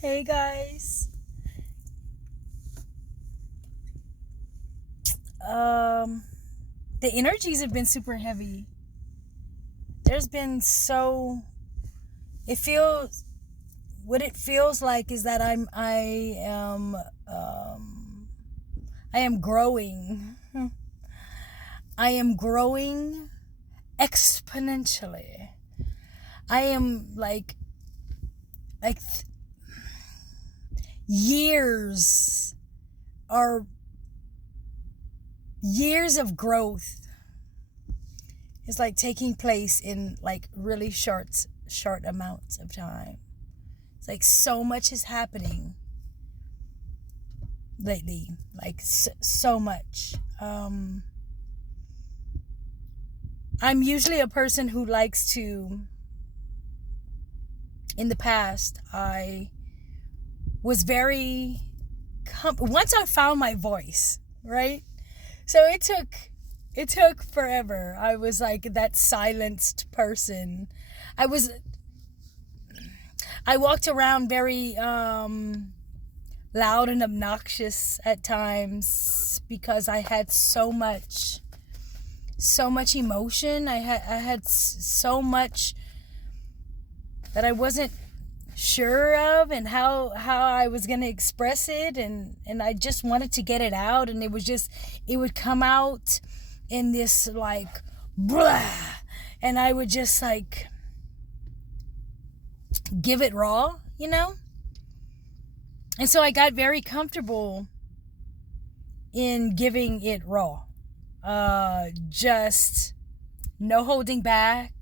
Hey guys. Um the energies have been super heavy. There's been so it feels what it feels like is that I am growing. I am growing exponentially. I am like years are years of growth is like taking place in like really short amounts of time. It's like so much is happening lately, like so much. I'm usually a person who likes to, in the past I was very once I found my voice, right? So it took forever. I was like that silenced person. I was I walked around very loud and obnoxious at times because I had so much emotion. I had so much that I wasn't sure of, and how I was going to express it, and I just wanted to get it out, and it would come out in this like blah, and I would just like give it raw. And so I got very comfortable in giving it raw. Just no holding back,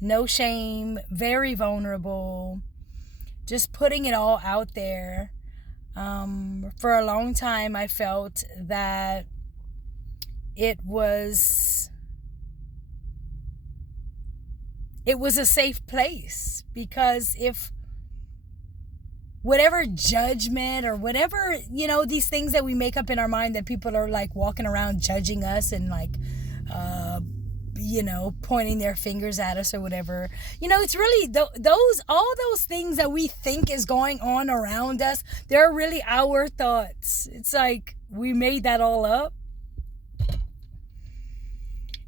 no shame, very vulnerable, just putting it all out there. For a long time, I felt that it was a safe place, because if whatever judgment or whatever, these things that we make up in our mind, that people are like walking around judging us and like pointing their fingers at us or whatever. It's really all those things that we think is going on around us, they're really our thoughts. It's like we made that all up.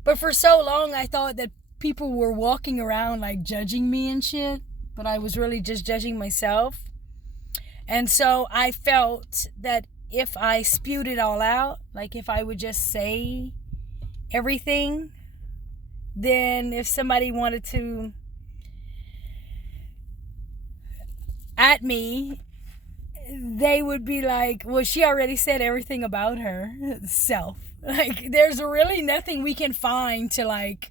But for so long, I thought that people were walking around like judging me and shit, but I was really just judging myself. And so I felt that if I spewed it all out, like if I would just say everything, then if somebody wanted to at me, they would be like, well, she already said everything about herself. Like, there's really nothing we can find to like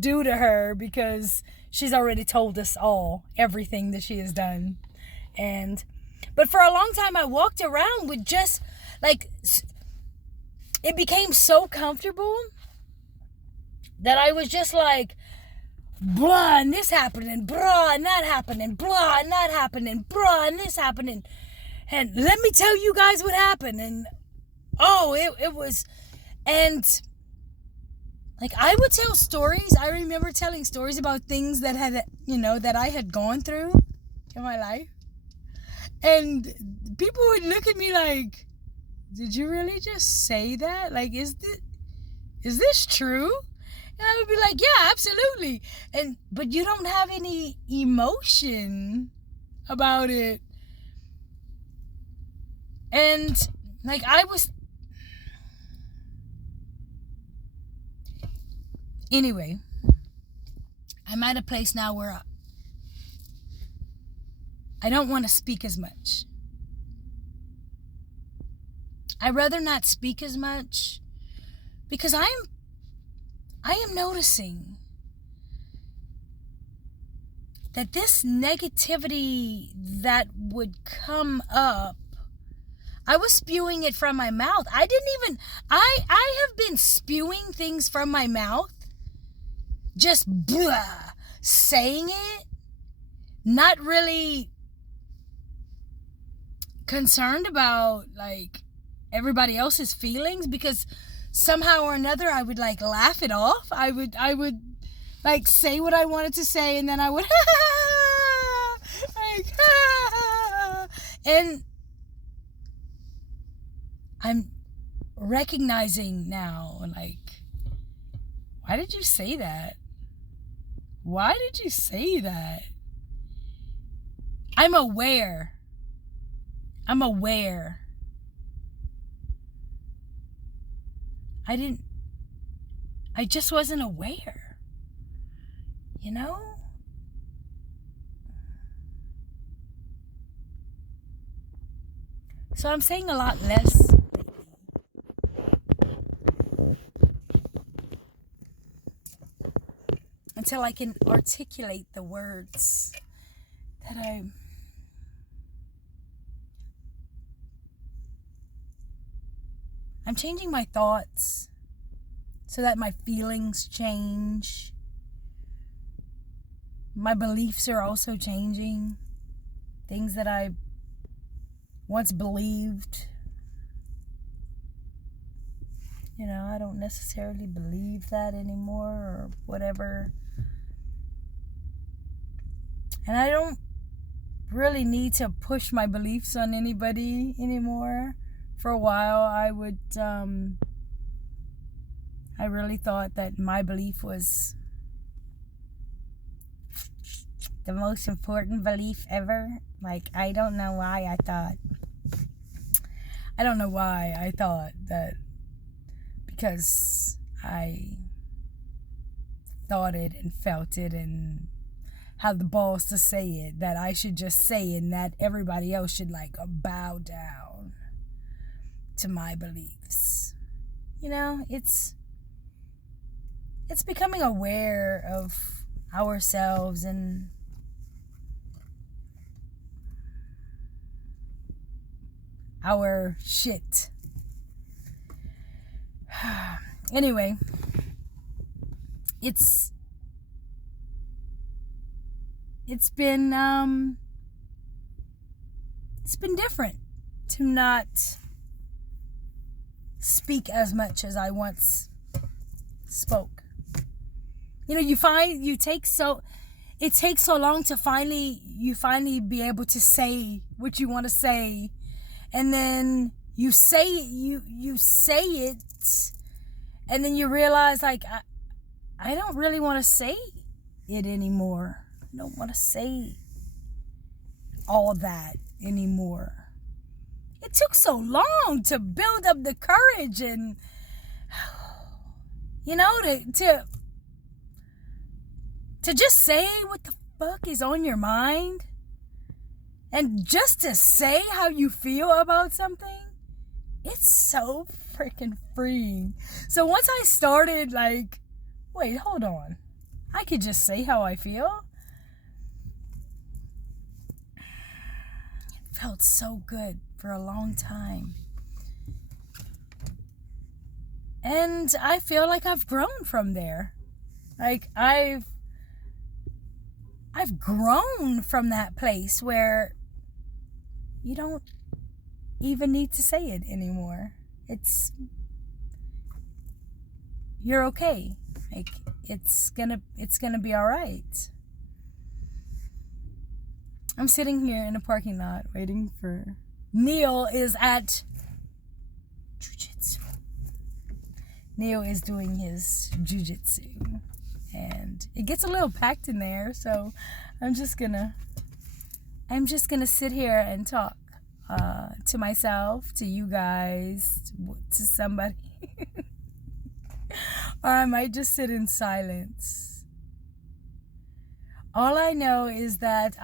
do to her, because she's already told us all everything that she has done. But for a long time, I walked around with just like, it became so comfortable that I was just like, blah, and this happening, blah, and that happening, blah, and that happening, blah, and this happening. And let me tell you guys what happened. And it was, and like I would tell stories. I remember telling stories about things that that I had gone through in my life. And people would look at me like, did you really just say that? Like, is this true? And I would be like, yeah, absolutely. But you don't have any emotion about it. And like anyway, I'm at a place now where I don't want to speak as much. I'd rather not speak as much, because I am noticing that this negativity that would come up, I was spewing it from my mouth. I have been spewing things from my mouth, just blah, saying it, not really concerned about like everybody else's feelings, because somehow or another I would like laugh it off. I would like say what I wanted to say, and then I would like, ah. And I'm recognizing now, like, why did you say that? Why did you say that? I'm aware. I'm aware. I just wasn't aware. You know? So I'm saying a lot less until I can articulate the words that I'm changing my thoughts so that my feelings change. My beliefs are also changing. Things that I once believed, you know, I don't necessarily believe that anymore or whatever. And I don't really need to push my beliefs on anybody anymore. For a while, I really thought that my belief was the most important belief ever. Like, I don't know why I thought that, because I thought it and felt it and had the balls to say it, that I should just say it and that everybody else should like bow down to my beliefs. You know, it's becoming aware of ourselves and our shit. Anyway, it's been different to not speak as much as I once spoke. You know, it takes so long to finally be able to say what you want to say, and then you say it, and then you realize, like, I don't really want to say it anymore. I don't want to say all that anymore. It took so long to build up the courage and, you know, to just say what the fuck is on your mind, and just to say how you feel about something. It's so freaking freeing. So once I started, like, wait, hold on, I could just say how I feel. It felt so good for a long time. And I feel like I've grown from there. Like, I've grown from that place where you don't even need to say it anymore. You're okay. Like, it's gonna be all right. I'm sitting here in a parking lot waiting for Neil is at jujitsu. Neil is doing his jujitsu, and it gets a little packed in there, so I'm just gonna sit here and talk to myself, to you guys, to somebody. Or I might just sit in silence. All I know is that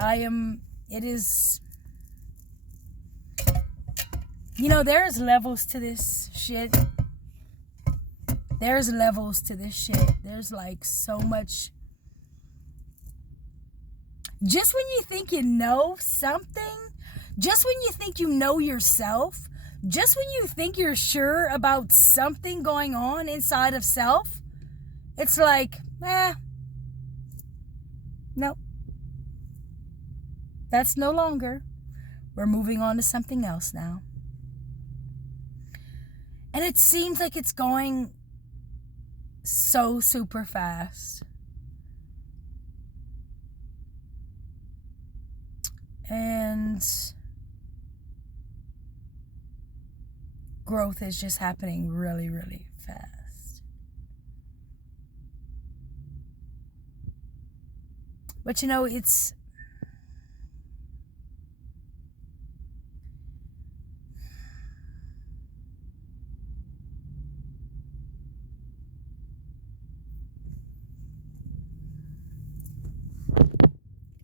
you know, there's levels to this shit. There's like so much. Just when you think you know something, just when you think you know yourself, just when you think you're sure about something going on inside of self, it's like, no. That's no longer. We're moving on to something else now. And it seems like it's going so super fast. means growth is just happening really, really fast. But it's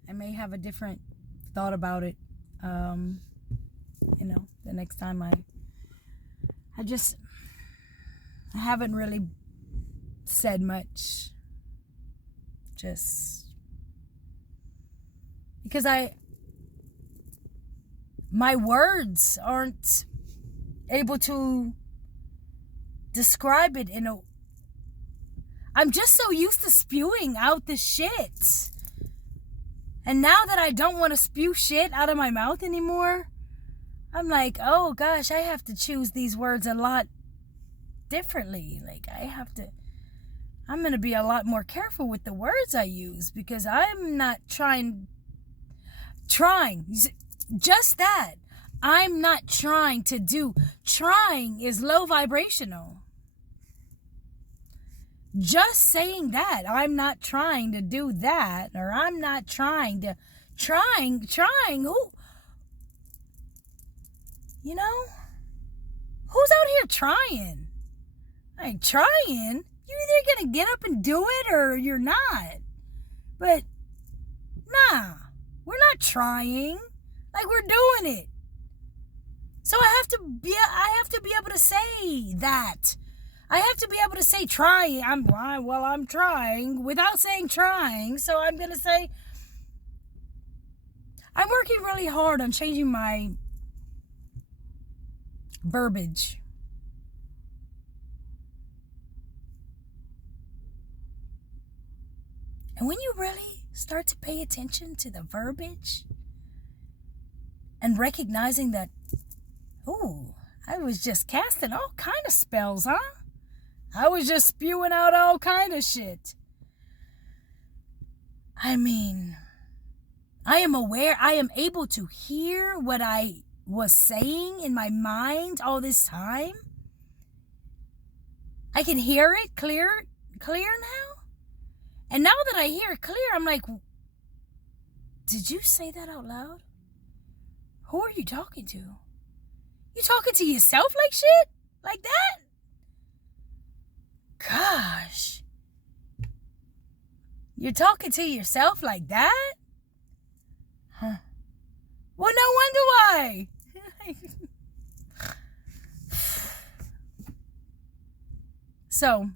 I may have a different thought about it, the next time I haven't really said much, just because my words aren't able to describe it I'm just so used to spewing out the shit. And now that I don't want to spew shit out of my mouth anymore, I'm like, oh gosh, I have to choose these words a lot differently. Like I'm going to be a lot more careful with the words I use, because I'm not trying, just that. I'm not trying is low vibrational. Just saying that, I'm not trying to do that, or I'm not trying, who, who's out here trying? Like, trying? You're either gonna get up and do it, or you're not. But, nah, we're not trying. Like, we're doing it. So I have to be able to say that. I have to be able to say trying. I'm trying without saying trying. So I'm going to say, I'm working really hard on changing my verbage. And when you really start to pay attention to the verbiage and recognizing that, ooh, I was just casting all kind of spells, huh? I was just spewing out all kind of shit. I mean, I am aware, I am able to hear what I was saying in my mind all this time. I can hear it clear now. And now that I hear it clear, I'm like, did you say that out loud? Who are you talking to? You talking to yourself like shit? Like that? Gosh. You're talking to yourself like that? Huh. Well, no wonder why. So,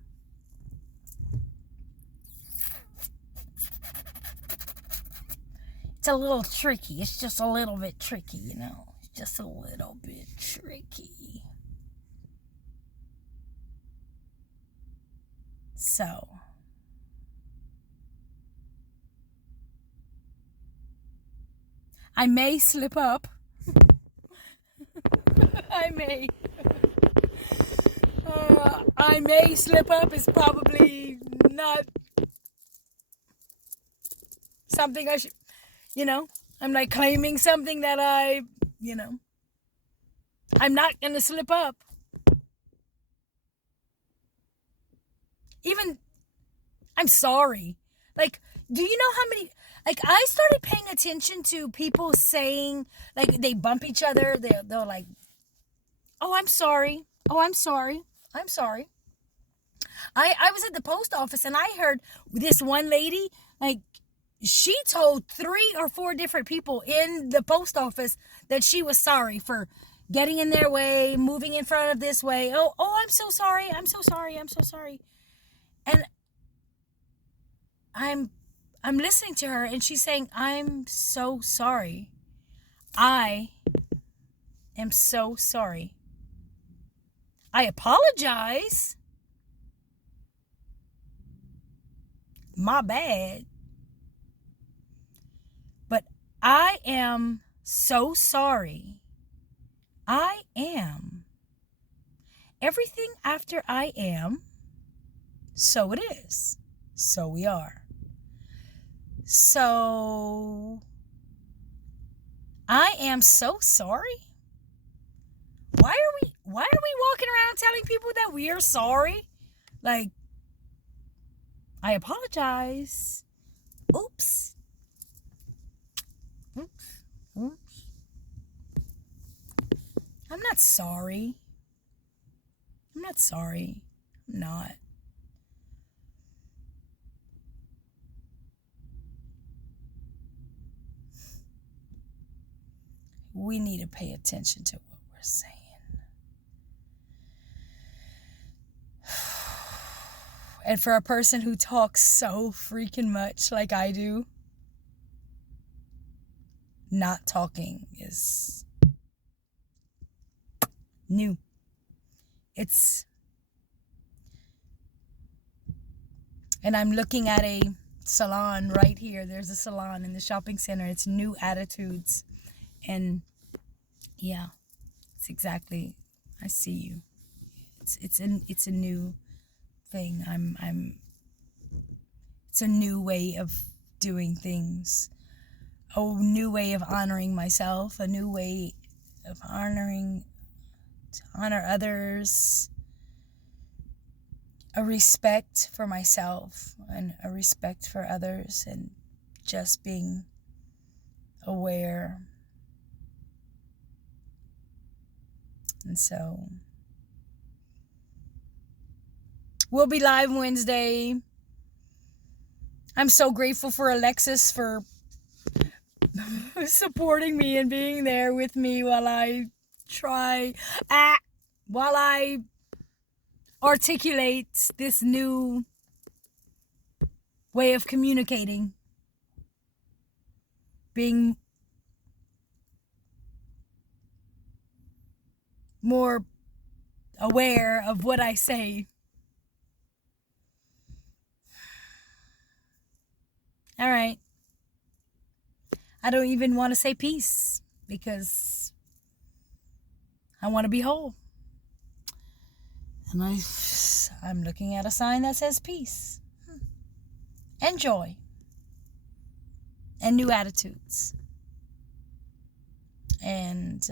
it's a little tricky. It's just a little bit tricky, It's just a little bit tricky. So, I may slip up. I may slip up. Is probably not something I should, I'm like claiming something that I'm not going to slip up. Even, I'm sorry. Like, do you know how many, I started paying attention to people saying, they bump each other. They're like, oh, I'm sorry. Oh, I'm sorry. I'm sorry. I was at the post office and I heard this one lady, she told 3 or 4 different people in the post office that she was sorry for getting in their way, moving in front of this way. Oh, I'm so sorry. I'm so sorry. I'm so sorry. And I'm listening to her and she's saying, I'm so sorry. I am so sorry. I apologize. My bad. But I am so sorry. I am. Everything after I am, so it is. So we are. So I am am so sorry? Why are we walking around telling people that we are sorry? Like, I apologize. Oops. Oops. Oops. I'm not sorry. I'm not sorry. I'm not. We need to pay attention to what we're saying. And for a person who talks so freaking much like I do, not talking is new. And I'm looking at a salon right here. There's a salon in the shopping center. It's New Attitudes. And yeah, it's exactly, I see you. It's a new thing. It's a new way of doing things. A new way of honoring myself, a new way of to honor others, a respect for myself and a respect for others, and just being aware. And so we'll be live Wednesday. I'm so grateful for Alexis for supporting me and being there with me while I articulate this new way of communicating, being more aware of what I say. All right. I don't even want to say peace because I want to be whole. And I'm looking at a sign that says peace and joy and new attitudes. And